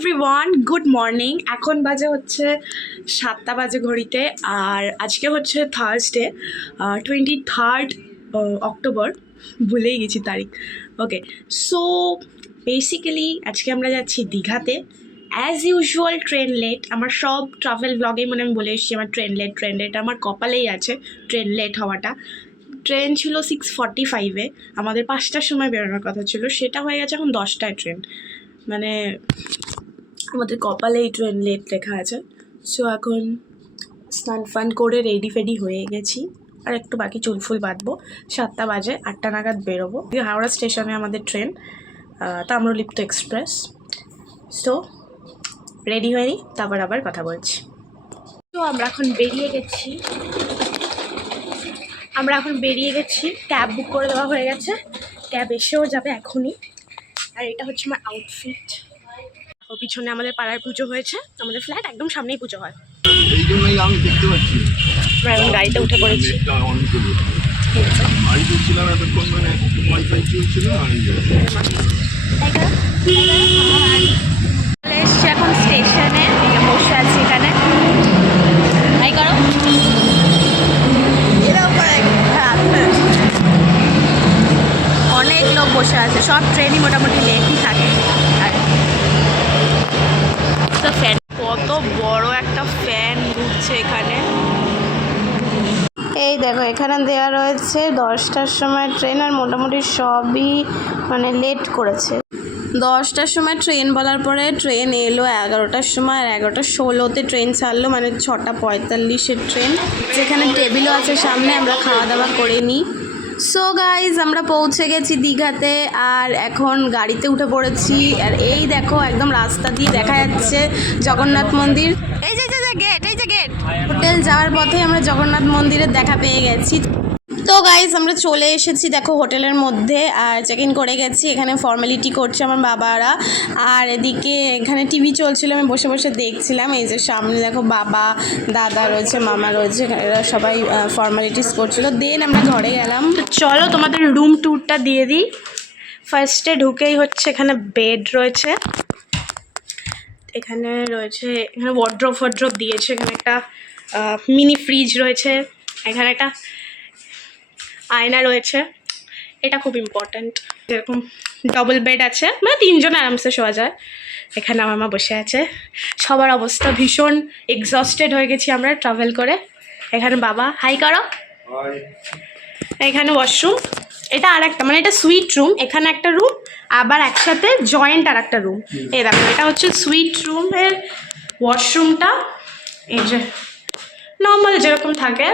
Everyone good morning এখন বাজে হচ্ছে সাতটা বাজে ঘড়িতে, আর আজকে হচ্ছে থার্সডে টোয়েন্টি থার্ড অক্টোবর ভুলেই গেছি তারিখ। ওকে সো বেসিক্যালি আজকে আমরা যাচ্ছি দীঘাতে। অ্যাজ ইউজুয়াল ট্রেন লেট আমার সব ট্রাভেল ব্লগেই মানে আমি বলে এসেছি, আমার ট্রেন লেট ট্রেন লেট আমার কপালেই আছে ট্রেন লেট হওয়াটা। ট্রেন ছিল সিক্স ফর্টি ফাইভে আমাদের পাঁচটার সময় বেরোনোর কথা ছিল। সেটা হয়ে গেছে এখন দশটায় ট্রেন মানে আমাদের কপালেই ট্রেন লেট লেখা আছে। সো এখন স্নান ফান করে রেডি ফেডি হয়ে গেছি। আর একটু বাকি চুলফুল বাঁধবো। সাতটা বাজে, আটটা নাগাদ বেরোবো। হাওড়া স্টেশনে আমাদের train Tamralipta express so ready হয়ে নিই তারপর আবার কথা বলছি। তো আমরা এখন বেরিয়ে গেছি। আমরা এখন বেরিয়ে গেছি। ক্যাব বুক করে দেওয়া হয়ে গেছে। ক্যাব এসেও যাবে এখনই। আর এটা হচ্ছে আমার আউটফিট ও পিছনে আমাদের পাড়ায় পুজো হয়েছে। আমাদের ফ্ল্যাট একদম সামনেই পুজো হয়। এই জন্যই আমি দেখতে পাচ্ছি। আমরা এখন গাড়িতে উঠে পড়েছি। দেখছিলাম এতক্ষণ মানে ওয়াইফাই চলছিল আর দেখো, এখানে দেওয়া রয়েছে দশটার সময় ট্রেন আর মোটামুটি সবই মানে লেট করেছে। দশটার সময় ট্রেন বলার পরে ট্রেন এলো এগারোটার সময় আর এগারোটা ষোলোতে ট্রেন ছাড়লো মানে ছটা পঁয়তাল্লিশের ট্রেন। যেখানে টেবিলও আছে সামনে, আমরা খাওয়া দাওয়া করে নিই সো গাইজ আমরা পৌঁছে গেছি দীঘাতে আর এখন গাড়িতে উঠে পড়েছি। আর এই দেখো, একদম রাস্তা দিয়ে দেখা যাচ্ছে জগন্নাথ মন্দির। এই যে গেট হোটেল যাওয়ার পথে আমরা জগন্নাথ মন্দিরের দেখা পেয়ে গেছি। তো গাইজ আমরা চলে এসেছি দেখো হোটেলের মধ্যে, আর চেক ইন করে গেছি, এখানে ফর্মালিটি করছে আমার বাবারা। আর এদিকে এখানে টিভি চলছিল, আমি বসে বসে দেখছিলাম, এই যে সামনে দেখো বাবা, দাদা রয়েছে, মামা রয়েছে, এরা সবাই ফর্মালিটিস করছিল। দেন আমরা ঘরে গেলাম। চলো তোমাদের রুম ট্যুরটা দিয়ে দিই। ফার্স্টে ঢুকেই হচ্ছে এখানে বেড রয়েছে। এখানে রয়েছে, এখানে ওয়ার্ড্রপ ওয়ার্ড্রপ দিয়েছে, এখানে একটা মিনি ফ্রিজ রয়েছে, এখানে একটা আয়না রয়েছে। এটা খুব ইম্পর্ট্যান্ট যেরকম ডবল বেড আছে মানে তিনজন আরামসে শোয়া যায়। এখানে আমার মা বসে আছে। সবার অবস্থা ভীষণ এক্সস্টেড হয়ে গেছি আমরা ট্রাভেল করে। এখানে বাবা হাই করো এখানে ওয়াশরুম এটা আর একটা মানে এটা সুইট রুম এখানে একটা রুম আবার একসাথে জয়েন্ট আর একটা রুম এই দেখো এটা হচ্ছে সুইট রুমের ওয়াশরুমটা এই যে নর্মাল যেরকম থাকে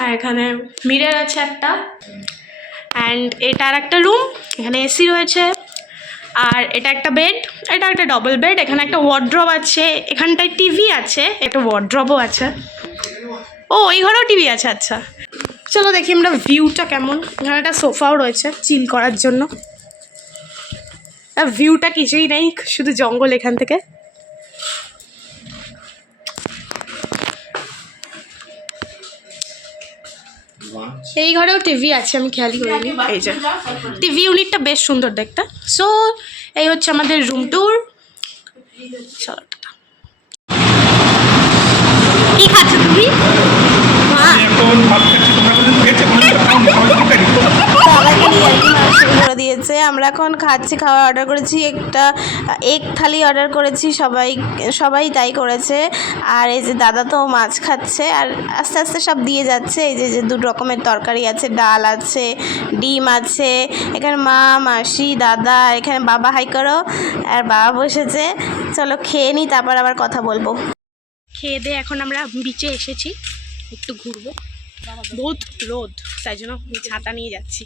আর এখানে মিরর আছে একটা। অ্যান্ড এটা আর একটা রুম এখানে এসি রয়েছে। আর এটা একটা বেড এটা একটা ডবল বেড এখানে একটা ওয়ার্ড্রব আছে। এখানটায় টিভি আছে একটা ওয়ার্ড্রবও আছে। ও এই ঘরেও টিভি আছে আচ্ছা। চলো দেখি আমরা ভিউটা কেমন। এখানে একটা সোফাও রয়েছে চিল করার জন্য। ভিউটা কিছুই নেই, শুধু জঙ্গল এখান থেকে। এই ঘরেও টিভি আছে, আমি খেয়াল করিনি। এই যে টিভি ইউনিটটা বেশ সুন্দর দেখতে। সো এই হচ্ছে আমাদের রুম ট্যুর চলো। কি খাচ্ছ তুমি ভাত খাচ্ছি তোমরা কোনদিন খেয়েছো কোনদিন খাও নি, সবাই তরকারি। সবাইকে নিয়ে আর কি মারা শুরু করে দিয়েছে। আমরা এখন খাচ্ছি, খাওয়া অর্ডার করেছি। একটা এক থালি অর্ডার করেছি, সবাই সবাই তাই করেছে। আর এই যে দাদা তো মাছ খাচ্ছে, আর আস্তে আস্তে সব দিয়ে যাচ্ছে। এই যে যে দু রকমের তরকারি আছে, ডাল আছে, ডিম আছে, এখানে মা, মাসি, দাদা, এখানে বাবা, হাই করো, আর বাবা বসেছে। চলো খেয়ে নিই তারপর আবার কথা বলব। খেয়ে দিয়ে এখন আমরা বিচে এসেছি, একটু ঘুরবো। বহুত রোদ, তাই জন্য ছাতা নিয়ে যাচ্ছি।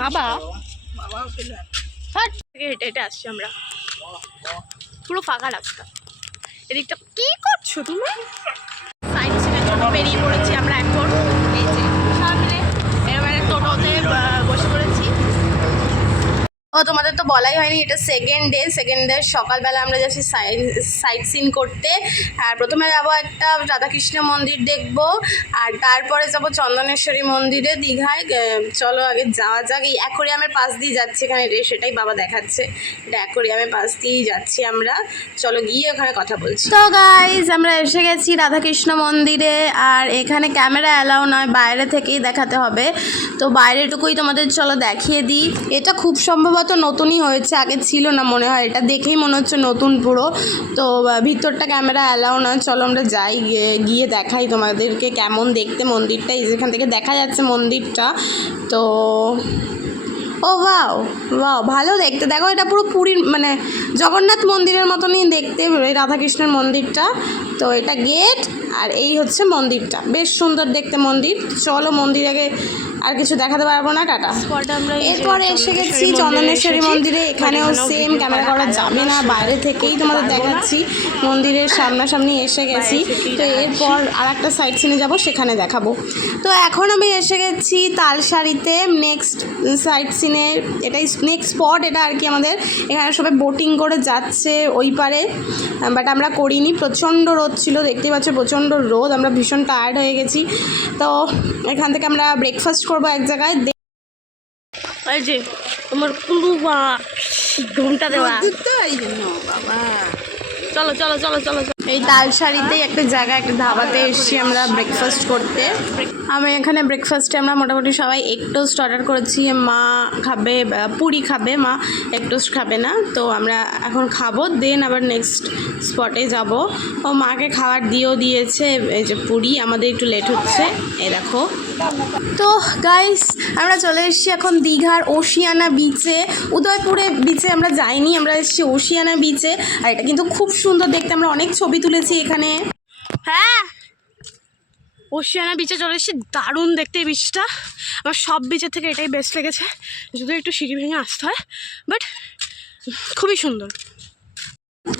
বাবা? হেঁটে। হেঁটে আসছি আমরা। পুরো ফাঁকা রাস্তা। এদিকটা কি করছ তুমি? সাইড বেরিয়ে পড়েছি আমরা এখন। এই যে এবারে টোটোতে ও, তোমাদের তো বলাই হয়নি, এটা সেকেন্ড ডে সেকেন্ড ডে সকালবেলা আমরা যাচ্ছি সাইট সিন করতে। আর প্রথমে যাব একটা রাধাকৃষ্ণ মন্দির দেখব, আর তারপরে যাব চন্দনেশ্বরী মন্দিরে, দীঘায়। চলো আগে যাওয়া যাক। এই অ্যাকোরিয়ামের পাশ দিয়ে যাচ্ছি এখানে রে- সেটাই বাবা দেখাচ্ছে। এটা অ্যাকোরিয়ামের পাশ দিয়েই যাচ্ছি আমরা। চলো গিয়ে ওখানে কথা বলছি। তো গাইজ আমরা এসে গেছি রাধাকৃষ্ণ মন্দিরে, আর এখানে ক্যামেরা অ্যালাউ নয়, বাইরে থেকেই দেখাতে হবে। তো বাইরেটুকুই তোমাদের চলো দেখিয়ে দিই। এটা খুব সম্ভবত নতুনই হয়েছে, আগে ছিল না মনে হয়। এটা দেখেই মনে হচ্ছে নতুন পুরো। তো ভিতরটা ক্যামেরা অ্যালাউ নয় চলো আমরা যাই গিয়ে- দেখাই তোমাদেরকে কেমন দেখতে মন্দিরটা। যেখান থেকে দেখা যাচ্ছে মন্দিরটা। তো, ও বাও বাও ভালো দেখতে। দেখো, এটা পুরো পুরীর মানে জগন্নাথ মন্দিরের মতনই দেখতে রাধাকৃষ্ণের মন্দিরটা। তো এটা গেট আর এই হচ্ছে মন্দিরটা। বেশ সুন্দর দেখতে মন্দির। চলো মন্দির আগে আর কিছু দেখাতে পারব না টাটা। এরপরে এসে গেছি চন্দনেশ্বরী মন্দিরে এখানেও সেম ক্যামেরা করা যাবে না। বাইরে থেকেই তোমাদের দেখাচ্ছি। মন্দিরের সামনাসামনি এসে গেছি। তো এরপর আর একটা সাইড সিনে যাব সেখানে দেখাবো। তো এখন আমি এসে গেছি তালসারিতে নেক্সট সাইড সিনের এটাই নেক্সট স্পট এটা আর কি আমাদের। এখানে সবাই বোটিং করে যাচ্ছে ওই পারে। বাট আমরা করিনি। প্রচণ্ড রোদ ছিল দেখতেই পাচ্ছ প্রচণ্ড রোদ আমরা ভীষণ টায়ার্ড হয়ে গেছি। তো এখান থেকে আমরা ব্রেকফাস্ট করব এক জায়গায়। এই যে তোমার কুলু বা ঘুমটা দেওয়া চলো চলো চলো চলো। এই তালসারিতেই একটা জায়গা একটা ধাবাতে এসেছি আমরা ব্রেকফাস্ট করতে। আমি এখানে ব্রেকফাস্টে আমরা মোটামুটি সবাই এক টোস্ট অর্ডার করেছি। মা খাবে পুরি খাবে, মা এক টোস্ট খাবে না। তো আমরা এখন খাব দেন আবার নেক্সট স্পটে যাব। ও মাকে খাবার দিয়েও দিয়েছে, এই যে পুরি, আমাদের একটু লেট হচ্ছে, এই দেখো। তো গাইস আমরা চলে এসেছি এখন দীঘার ওশিয়ানা বিচে উদয়পুরে বিচে আমরা যাইনি, আমরা এসেছি ওশিয়ানা বিচে আর এটা কিন্তু খুব সুন্দর দেখতে, আমরা অনেক ছবি তুলেছি এখানে। হ্যাঁ। ওশিয়ানা বিচে চলে এসেছি দারুণ দেখতে এই বিচটা আমার সব বিচের থেকে এটাই বেস্ট লেগেছে। যদিও একটু সিঁড়ি ভেঙে আসতে হয় বাট খুবই সুন্দর।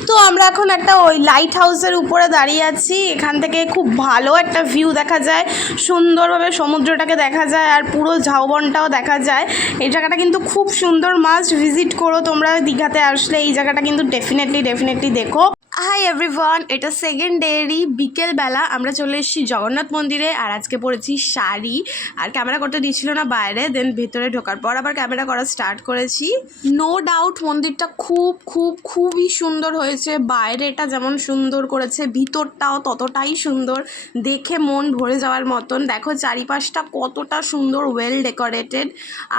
তো আমরা এখন একটা ওই লাইট হাউসের উপরে দাঁড়িয়ে আছি। এখান থেকে খুব ভালো একটা ভিউ দেখা যায় সুন্দরভাবে সমুদ্রটাকে দেখা যায় আর পুরো ঝাউবনটাও দেখা যায়। এই জায়গাটা কিন্তু খুব সুন্দর মাস্ট ভিজিট করো তোমরা দীঘাতে আসলে এই জায়গাটা কিন্তু ডেফিনেটলি ডেফিনেটলি দেখো। হাই এভরিওয়ান এটা সেকেন্ড ডেরই বিকেলবেলা আমরা চলে এসেছি জগন্নাথ মন্দিরে, আর আজকে পরেছি শাড়ি। আর ক্যামেরা করতে দিচ্ছিল না বাইরে দেন ভেতরে ঢোকার পর আবার ক্যামেরা করা স্টার্ট করেছি। নো ডাউট মন্দিরটা খুব খুব, খুবই সুন্দর হয়েছে। বাইরেটা যেমন সুন্দর করেছে, ভিতরটাও ততটাই সুন্দর। দেখে মন ভরে যাওয়ার মতন। দেখো চারিপাশটা কতটা সুন্দর ওয়েল ডেকোরেটেড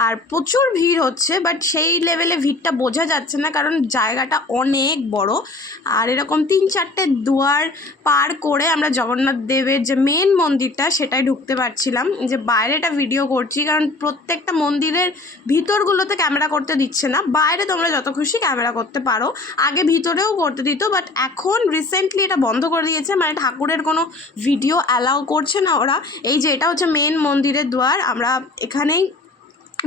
আর প্রচুর ভিড় হচ্ছে বাট সেই লেভেলে ভিড়টা বোঝা যাচ্ছে না, কারণ জায়গাটা অনেক বড়। আর এরকম তিন চারটে দুয়ার পার করে আমরা জগন্নাথ দেবের যে মেন মন্দিরটা সেটাই ঢুকতে পারছিলাম। যে বাইরেটা ভিডিও করছি, কারণ প্রত্যেকটা মন্দিরের ভিতরগুলোতে ক্যামেরা করতে দিচ্ছে না। বাইরে তোমরা যত খুশি ক্যামেরা করতে পারো। আগে ভিতরেও করতে দিত বাট এখন রিসেন্টলি এটা বন্ধ করে দিয়েছে। মানে ঠাকুরের কোনো ভিডিও অ্যালাউ করছে না ওরা। এই যে এটা হচ্ছে মেন মন্দিরের দুয়ার। আমরা এখানেই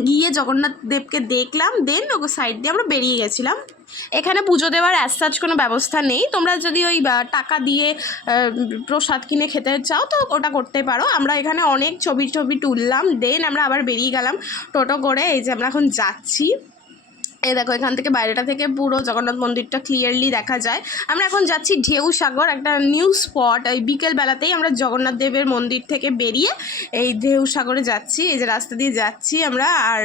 গিয়ে জগন্নাথ দেবকে দেখলাম দেন ওকে সাইড দিয়ে আমরা বেরিয়ে গেছিলাম। এখানে পুজো দেওয়ার অ্যাজ কোনো ব্যবস্থা নেই। তোমরা যদি ওই টাকা দিয়ে প্রসাদ কিনে খেতে চাও তো ওটা করতে পারো। আমরা এখানে অনেক ছবি ছবি তুললাম। দেন আমরা আবার বেরিয়ে গেলাম টোটো করে। এই যে আমরা এখন যাচ্ছি। এই দেখো, এখান থেকে বাইরেটা থেকে পুরো জগন্নাথ মন্দিরটা ক্লিয়ারলি দেখা যায়। আমরা এখন যাচ্ছি ঢেউ সাগর একটা নিউ স্পট ওই বিকেলবেলাতেই আমরা জগন্নাথ দেবের মন্দির থেকে বেরিয়ে এই ঢেউ সাগরে যাচ্ছি, এই যে রাস্তা দিয়ে যাচ্ছি আমরা। আর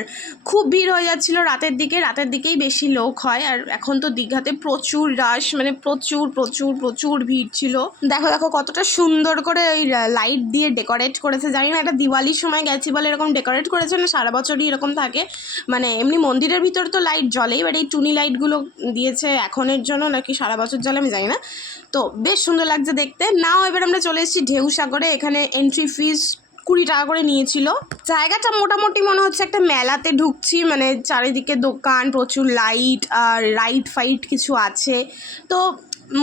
খুব ভিড় হয়ে যাচ্ছিল রাতের দিকে, রাতের দিকেই বেশি লোক হয়। আর এখন তো দীঘাতে প্রচুর রাশ মানে প্রচুর প্রচুর প্রচুর ভিড় ছিল। দেখো দেখো, কতটা সুন্দর করে ওই লাইট দিয়ে ডেকোরেট করেছে। জানি না এটা দিওয়ালির সময় গেছি বলে এরকম ডেকোরেট করেছে না? সারা বছরই এরকম থাকে। মানে এমনি মন্দিরের ভিতর তো লাইট জ্বলে এবার এই টুনি লাইটগুলো দিয়েছে এখনের জন্য, নাকি সারা বছর জ্বলে আমি জানি না। তো বেশ সুন্দর লাগছে দেখতে। নাও এবার আমরা চলে এসেছি ঢেউ সাগরে, এখানে এন্ট্রি ফিস কুড়ি টাকা করে নিয়েছিল। জায়গাটা মোটামুটি মনে হচ্ছে একটা মেলাতে ঢুকছি মানে চারিদিকে দোকান, প্রচুর লাইট আর রাইট ফাইট কিছু আছে। তো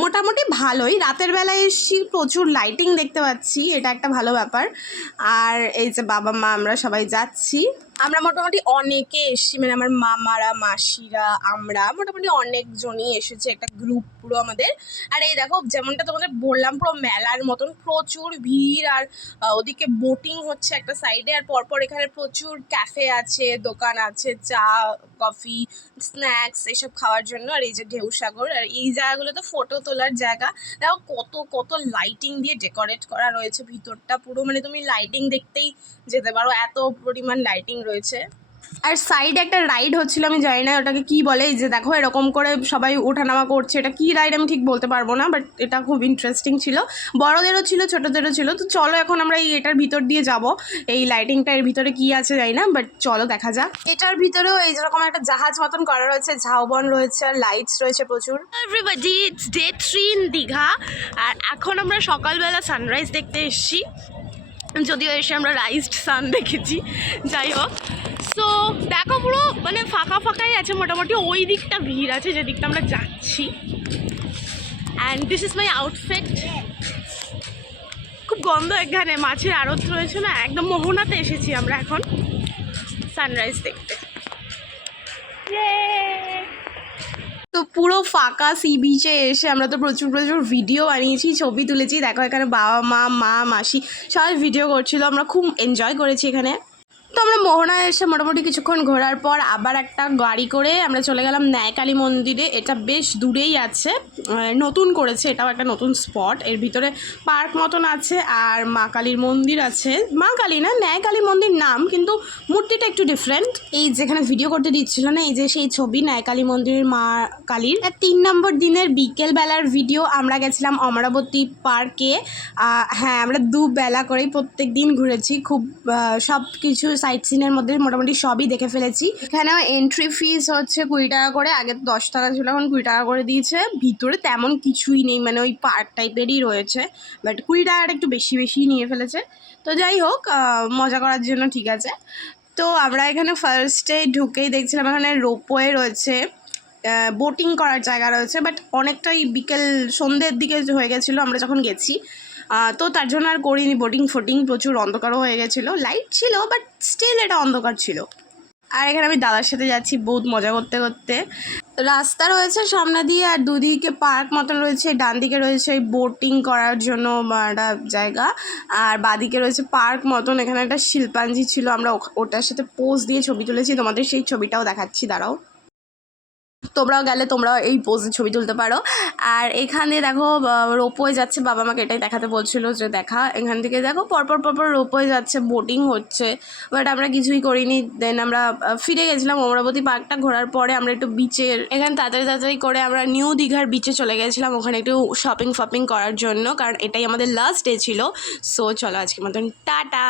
মোটামুটি ভালোই। রাতের বেলায় এসেছি, প্রচুর লাইটিং দেখতে পাচ্ছি, এটা একটা ভালো ব্যাপার। আর এই যে বাবা মা, আমরা সবাই যাচ্ছি। আমরা মোটামুটি অনেকে এসেছি মানে আমার মামারা, মাসিরা, আমরা মোটামুটি অনেকজনই এসেছে একটা গ্রুপ পুরো আমাদের। আর এই দেখো, যেমনটা তোমাদের বললাম, পুরো মেলার মতন প্রচুর ভিড় আর ওদিকে বোটিং হচ্ছে একটা সাইডে আর পরপর এখানে প্রচুর ক্যাফে আছে, দোকান আছে, চা কফি স্ন্যাক্স এসব খাওয়ার জন্য। আর এই যে ঢেউ সাগর, আর এই জায়গাগুলো তো ফটো তোলার জায়গা। দেখো, কত কত লাইটিং দিয়ে ডেকোরেট করা রয়েছে ভিতরটা পুরো। মানে তুমি লাইটিং দেখতেই যেতে পারো, এত পরিমাণ লাইটিং রয়েছে আর সাইডে একটা রাইড হচ্ছিল আমি জানি না ওটাকে কি বলে। এই যে দেখো এরকম করে সবাই ওঠানামা করছে। এটা কি রাইড আমি ঠিক বলতে পারব না বাট এটা খুব ইন্টারেস্টিং ছিল। বড়দেরও ছিল ছোটোদেরও ছিল। তো চলো এখন আমরা এই এটার ভিতর দিয়ে যাব। এই লাইটিংটা এর ভিতরে কি আছে জানি না বাট চলো দেখা যাক। এটার ভিতরেও এই যেরকম একটা জাহাজ মতন করা রয়েছে ঝাউবন রয়েছে আর লাইটস রয়েছে প্রচুর। Everybody it's day three in Digha আর এখন আমরা সকালবেলা সানরাইজ দেখতে এসেছি। যদিও এসে আমরা রাইজড সান দেখেছি, যাই হোক। সো দেখো পুরো মানে ফাঁকা ফাঁকাই আছে মোটামুটি, ওই দিকটা ভিড় আছে যেদিকটা আমরা যাচ্ছি। And this is my outfit খুব গন্ধ এখানে, মাছের আড়ত রয়েছে না, একদম মোহনাতে এসেছি আমরা এখন। সানরাইজ দেখতে। তো পুরো ফাঁকা সি বিচে এসে আমরা তো প্রচুর প্রচুর ভিডিও বানিয়েছি, ছবি তুলেছি, দেখো এখানে বাবা মা মা, মাসি সবাই ভিডিও করছিল, আমরা খুব এনজয় করেছি এখানে। তো আমরা মোহনায় এসে মোটামুটি কিছুক্ষণ ঘোরার পর আবার একটা গাড়ি করে আমরা চলে গেলাম ন্যায়কালী মন্দিরে। এটা বেশ দূরেই আছে নতুন করেছে, এটাও একটা নতুন স্পট। এর ভিতরে পার্ক মতন আছে আর মা কালীর মন্দির আছে। মা কালী না, ন্যায়কালী মন্দির নাম, কিন্তু মূর্তিটা একটু ডিফারেন্ট এই যেখানে ভিডিও করতে দিচ্ছিল না, এই যে সেই ছবি ন্যায়কালী মন্দিরের মা কালীর। তিন নম্বর দিনের বিকেল বেলার ভিডিও আমরা গেছিলাম অমরাবতী পার্কে। হ্যাঁ আমরা দুবেলা করেই প্রত্যেক দিন ঘুরেছি। খুব সব কিছু সাইট সিনের মধ্যে মোটামুটি সবই দেখে ফেলেছি। এখানেও এন্ট্রি ফিস হচ্ছে কুড়ি টাকা করে, আগে তো দশ টাকা ছিল, এখন কুড়ি টাকা করে দিয়েছে। ভিতরে তেমন কিছুই নেই মানে ওই পার্ক টাইপেরই রয়েছে। বাট কুড়ি টাকাটা একটু বেশি বেশি নিয়ে ফেলেছে। তো যাই হোক মজা করার জন্য ঠিক আছে। তো আমরা এখানে ফার্স্টে ঢুকেই দেখছিলাম, এখানে রোপওয়ে রয়েছে। বোটিং করার জায়গা রয়েছে বাট অনেকটাই বিকেল সন্ধ্যের দিকে হয়ে গেছিল, আমরা যখন গেছি। তো তার জন্য আর করিনি। বোটিং ফোটিং প্রচুর অন্ধকারও হয়ে গেছিল। লাইট ছিল বাট স্টিল এটা অন্ধকার ছিল। আর এখানে আমি দাদার সাথে যাচ্ছি বহুত মজা করতে করতে। রাস্তা রয়েছে সামনে দিয়ে আর দুদিকে পার্ক মতন রয়েছে। ডান দিকে রয়েছে বোটিং করার জন্য একটা জায়গা। আর বাদিকে রয়েছে পার্ক মতন। এখানে একটা শিল্পাঞ্জি ছিল। আমরা ওটার সাথে পোজ দিয়ে ছবি তুলেছি। তোমাদের সেই ছবিটাও দেখাচ্ছি। দাঁড়াও। তোমরাও গেলে তোমরাও এই পোজে ছবি তুলতে পারো। আর এখানে দেখো রোপওয়ে যাচ্ছে, বাবা আমাকে এটাই দেখাতে বলছিল যে দেখা, এখান থেকে দেখো, পরপর পরপর রোপওয়ে যাচ্ছে বোটিং হচ্ছে। বাট আমরা কিছুই করিনি দেন আমরা ফিরে গেছিলাম অমরাবতী পার্কটা ঘোরার পরে আমরা একটু বিচের এখানে তাড়াতাড়ি তাড়াতাড়ি করে আমরা নিউ দীঘার বিচে চলে গেছিলাম ওখানে একটু শপিং ফপিং করার জন্য, কারণ এটাই আমাদের লাস্ট ডে ছিল। সো চলো আজকে মতন, টাটা!